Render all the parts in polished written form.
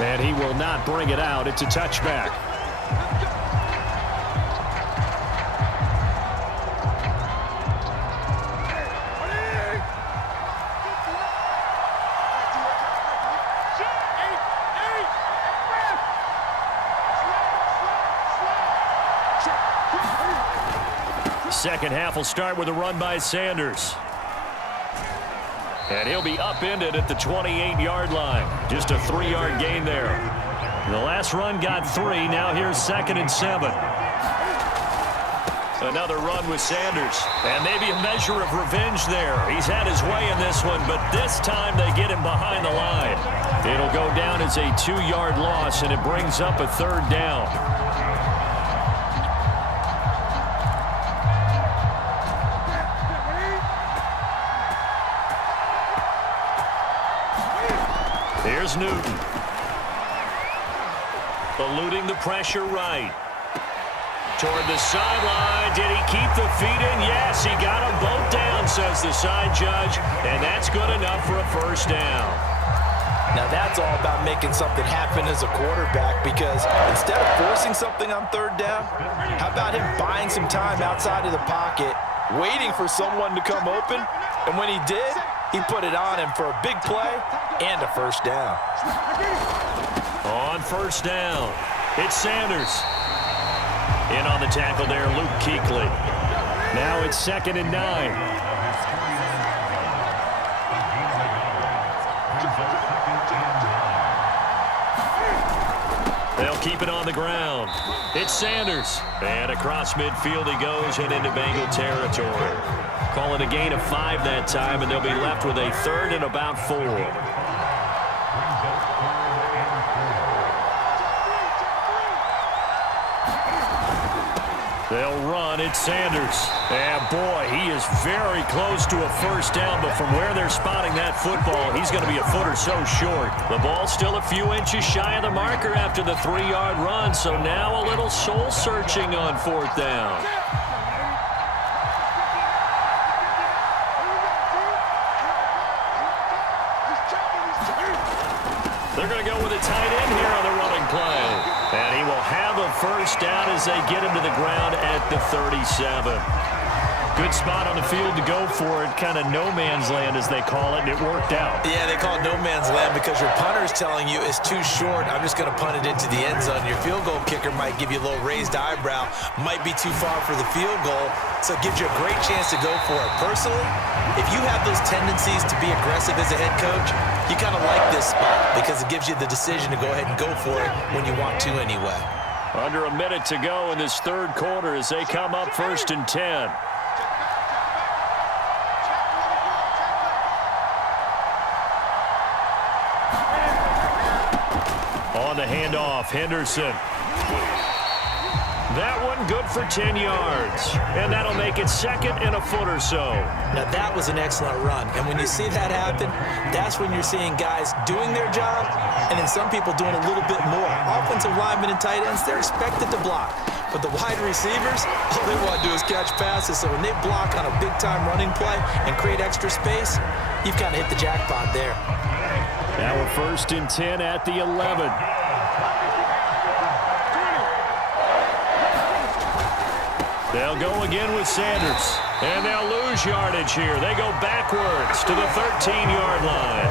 And he will not bring it out. It's a touchback. Second half will start with a run by Sanders. And he'll be upended at the 28-yard line. Just a 3-yard gain there. The last run got 3. Now here's 2nd and 7. Another run with Sanders. And maybe a measure of revenge there. He's had his way in this one, but this time they get him behind the line. It'll go down as a 2-yard loss, and it brings up a 3rd down. Here's Newton. Eluding the pressure right. Toward the sideline. Did he keep the feet in? Yes, he got them both down, says the side judge. And that's good enough for a 1st down. Now that's all about making something happen as a quarterback, because instead of forcing something on 3rd down, how about him buying some time outside of the pocket, waiting for someone to come open, and when he did, he put it on him for a big play and a 1st down. On 1st down, it's Sanders. In on the tackle there, Luke Kuechly. Now it's 2nd and 9. They'll keep it on the ground. It's Sanders. And across midfield he goes and into Bengal territory. Call it a gain of 5 that time, and they'll be left with a 3rd and about 4. They'll run. It's Sanders. And boy, he is very close to a 1st down, but from where they're spotting that football, he's going to be a foot or so short. The ball's still a few inches shy of the marker after the 3-yard run, so now a little soul-searching on 4th down. They're going to go with a tight end here on the running play. And he will have a 1st down as they get him to the ground at the 37. Good spot on the field to go for it. Kind of no man's land, as they call it, and it worked out. Yeah, they call it no man's land because your punter's telling you it's too short. I'm just going to punt it into the end zone. Your field goal kicker might give you a little raised eyebrow. Might be too far for the field goal, so it gives you a great chance to go for it. Personally, if you have those tendencies to be aggressive as a head coach, you kind of like this spot because it gives you the decision to go ahead and go for it when you want to anyway. Under a minute to go in this 3rd quarter as they come up 1st and 10. On the handoff, Henderson. That one good for 10 yards. And that'll make it 2nd and a foot or so. Now that was an excellent run. And when you see that happen, that's when you're seeing guys doing their job and then some people doing a little bit more. Offensive linemen and tight ends, they're expected to block. But the wide receivers, all they want to do is catch passes. So when they block on a big-time running play and create extra space, you've kind of hit the jackpot there. Now we're 1st and 10 at the 11. They'll go again with Sanders. And they'll lose yardage here. They go backwards to the 13-yard line.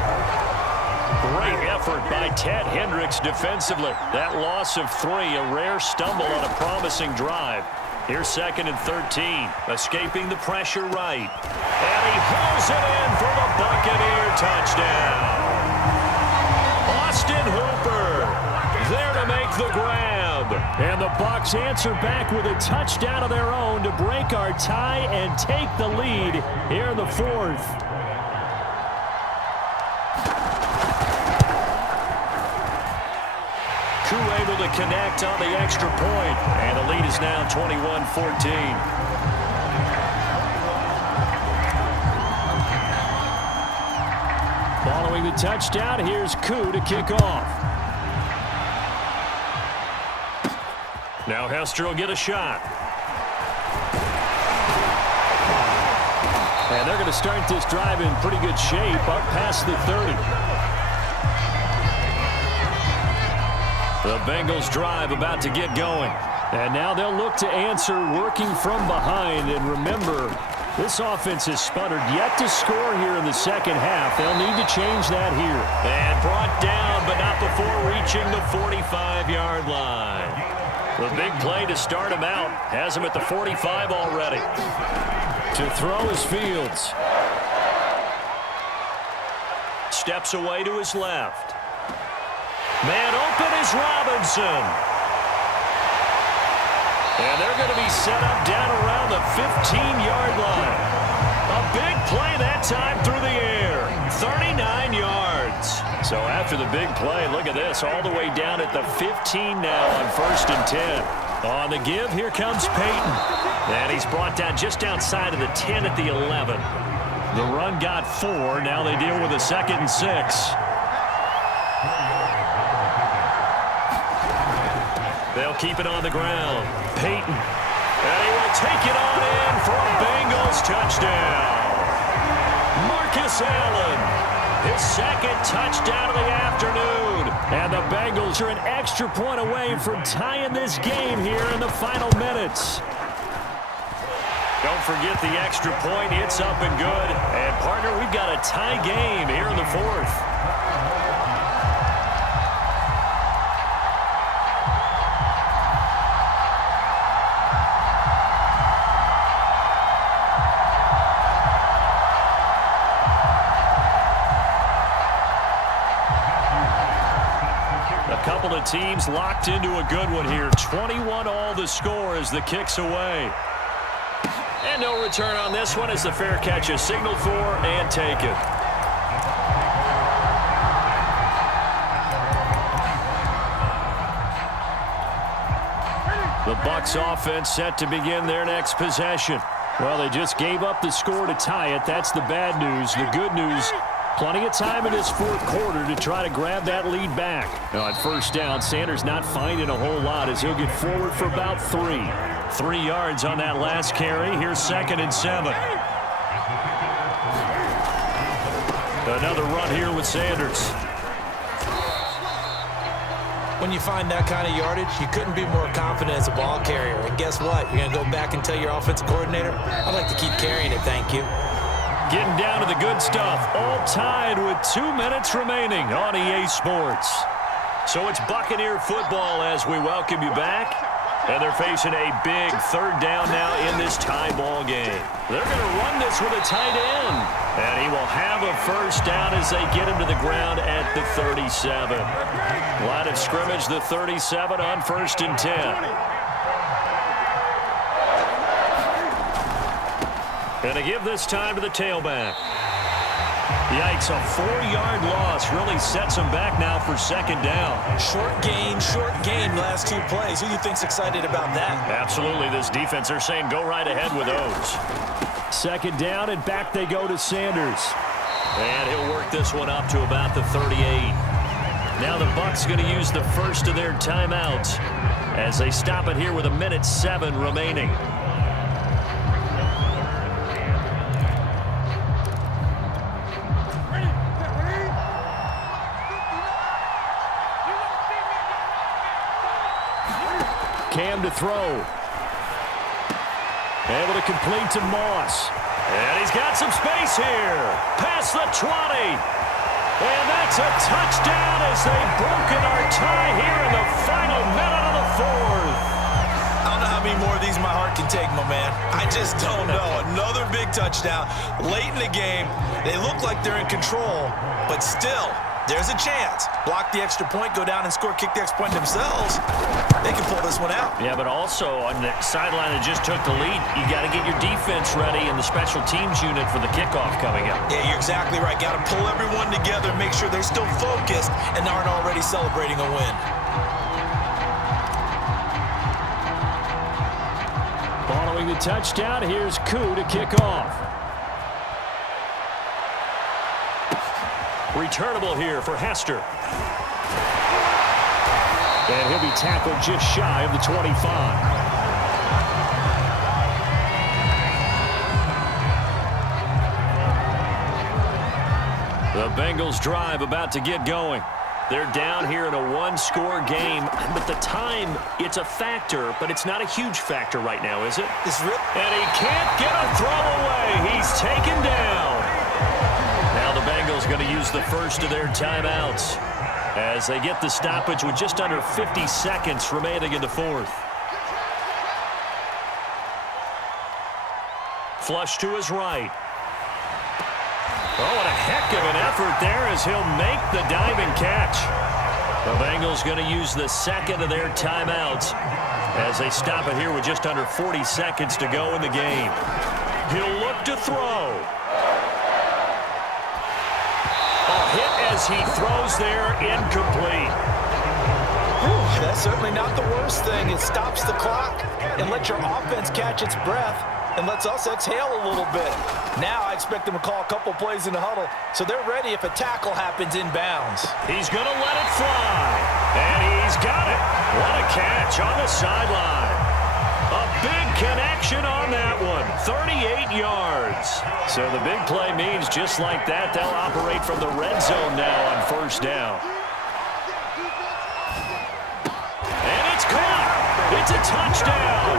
Great effort by Ted Hendricks defensively. That loss of 3, a rare stumble on a promising drive. Here's 2nd and 13. Escaping the pressure right. And he hauls it in for the Buccaneer touchdown. Austin Hooper there to make the grab. And the Bucs answer back with a touchdown of their own to break our tie and take the lead here in the 4th. Koo able to connect on the extra point, and the lead is now 21-14. Following the touchdown, here's Koo to kick off. Now Hester will get a shot. And they're going to start this drive in pretty good shape, up past the 30. The Bengals drive about to get going. And now they'll look to answer working from behind. And remember, this offense has sputtered yet to score here in the second half. They'll need to change that here. And brought down, but not before reaching the 45-yard line. The big play to start him out has him at the 45 already. To throw is Fields. Steps away to his left. Man open is Robinson. And they're going to be set up down around the 15-yard line. A big play that time through the air. 39 yards. So after the big play, look at this, all the way down at the 15 now on 1st and 10. On the give, here comes Peyton. And he's brought down just outside of the 10 at the 11. The run got 4. Now they deal with a 2nd and 6. They'll keep it on the ground. Peyton. And he will take it on in for a Bengals touchdown. Marcus Allen. His 2nd touchdown of the afternoon. And the Bengals are an extra point away from tying this game here in the final minutes. Don't forget the extra point. It's up and good. And, partner, we've got a tie game here in the 4th. Couple of teams locked into a good one here. 21 all the score as the kick's away. And no return on this one as the fair catch is signaled for and taken. The Bucs offense set to begin their next possession. Well, they just gave up the score to tie it. That's the bad news. The good news, plenty of time in this 4th quarter to try to grab that lead back. Now on 1st down, Sanders not finding a whole lot as he'll get forward for about 3. 3 yards on that last carry. Here's 2nd and 7. Another run here with Sanders. When you find that kind of yardage, you couldn't be more confident as a ball carrier. And guess what? You're going to go back and tell your offensive coordinator, I'd like to keep carrying it, thank you. Getting down to the good stuff, all tied with 2 minutes remaining on EA Sports. So it's Buccaneer football as we welcome you back. And they're facing a big 3rd down now in this tie ball game. They're going to run this with a tight end. And he will have a 1st down as they get him to the ground at the 37. Line of scrimmage, the 37 on 1st and 10. And to give this time to the tailback. Yikes, a 4-yard loss really sets them back now for 2nd down. Short gain, last 2 plays. Who do you think's excited about that? Absolutely, this defense, they're saying go right ahead with those. 2nd down, and back they go to Sanders. And he'll work this one up to about the 38. Now the Bucs going to use the first of their timeouts as they stop it here with 1:07 remaining. Cam to throw. Able to complete to Moss. And he's got some space here. Past the 20. And that's a touchdown as they've broken our tie here in the final minute of the 4th. I don't know how many more of these my heart can take, my man. I just don't know. Another big touchdown late in the game. They look like they're in control, but still, there's a chance. Block the extra point, go down and score, kick the extra point themselves. They can pull this one out. Yeah, but also on the sideline that just took the lead, you got to get your defense ready and the special teams unit for the kickoff coming up. Yeah, you're exactly right. Got to pull everyone together, make sure they're still focused and aren't already celebrating a win. Following the touchdown, here's Koo to kick off. Returnable here for Hester. And he'll be tackled just shy of the 25. The Bengals drive about to get going. They're down here in a one-score game, but the time, it's a factor, but it's not a huge factor right now, is it? And he can't get a throw away. He's taken down. Now the Bengals going to use the first of their timeouts as they get the stoppage with just under 50 seconds remaining in the fourth. Flush to his right. Oh, what a heck of an effort there as he'll make the diving catch. The Bengals going to use the second of their timeouts as they stop it here with just under 40 seconds to go in the game. He'll look to throw. A hit as he throws there, incomplete. That's certainly not the worst thing. It stops the clock and lets your offense catch its breath and lets us exhale a little bit. Now I expect them to call a couple plays in the huddle, so they're ready if a tackle happens inbounds. He's going to let it fly, and he's got it. What a catch on the sideline. A big connection on that one, 38 yards. So the big play means just like that, they'll operate from the red zone now on first down. And it's caught. It's a touchdown.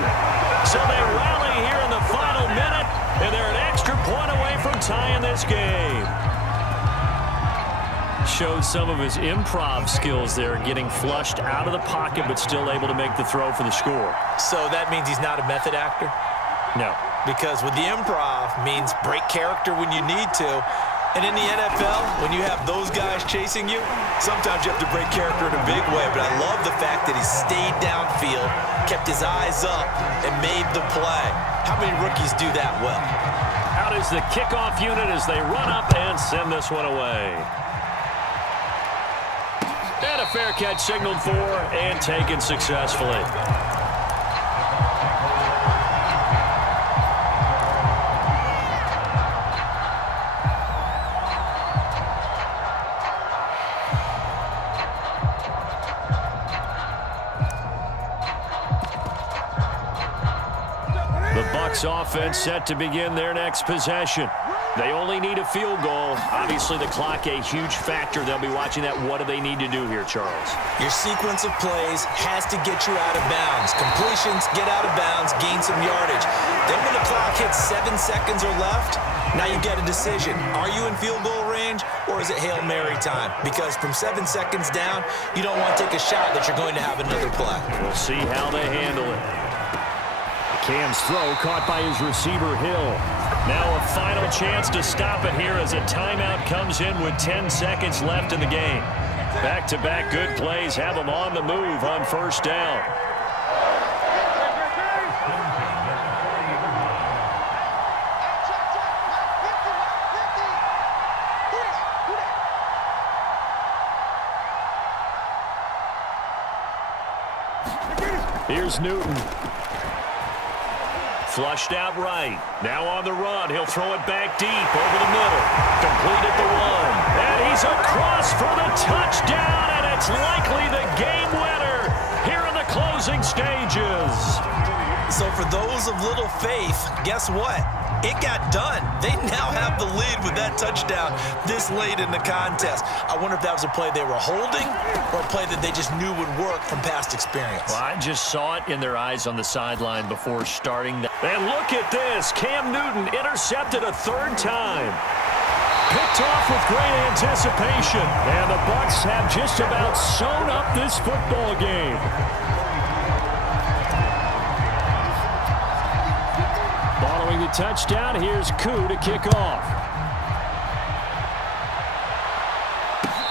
So they rally here in the final minute, and they're an extra point away from tying this game. Showed some of his improv skills there, getting flushed out of the pocket, but still able to make the throw for the score. So that means he's not a method actor? No. Because with the improv means break character when you need to. And in the NFL, when you have those guys chasing you, sometimes you have to break character in a big way. But I love the fact that he stayed downfield, kept his eyes up, and made the play. How many rookies do that well? Out is the kickoff unit as they run up and send this one away. And a fair catch signaled for and taken successfully. Offense set to begin their next possession. They only need a field goal. Obviously, the clock a huge factor. They'll be watching that. What do they need to do here, Charles? Your sequence of plays has to get you out of bounds. Completions, get out of bounds, gain some yardage. Then when the clock hits 7 seconds or left, now you get a decision. Are you in field goal range, or is it Hail Mary time? Because from 7 seconds down, you don't want to take a shot that you're going to have another play. We'll see how they handle it. Cam's throw caught by his receiver, Hill. Now a final chance to stop it here as a timeout comes in with 10 seconds left in the game. Back-to-back good plays have them on the move on first down. Here's Newton. Flushed out right. Now on the run. He'll throw it back deep over the middle. Completed the one. And he's across for the touchdown, and it's likely the game winner here in the closing stages. So for those of little faith, guess what? It got done. They now have the lead with that touchdown this late in the contest. I wonder if that was a play they were holding or a play that they just knew would work from past experience. Well, I just saw it in their eyes on the sideline before starting. And look at this. Cam Newton intercepted a third time. Picked off with great anticipation. And the Bucs have just about sewn up this football game. Following the touchdown, here's Koo to kick off.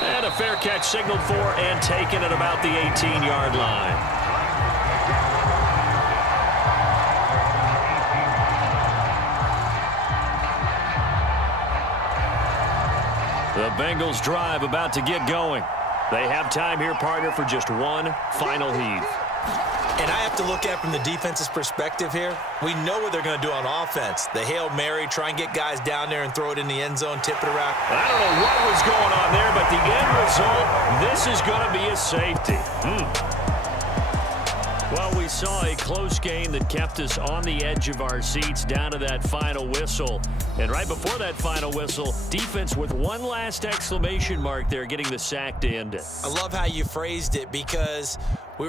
And a fair catch signaled for and taken at about the 18-yard line. The Bengals drive about to get going. They have time here, partner, for just one final heave. And I have to look at from the defense's perspective here. We know what they're going to do on offense. The Hail Mary, try and get guys down there and throw it in the end zone, tip it around. I don't know what was going on there, but the end result, this is going to be a safety. Well, we saw a close game that kept us on the edge of our seats down to that final whistle. And right before that final whistle, defense with one last exclamation mark there, getting the sack to end it. I love how you phrased it because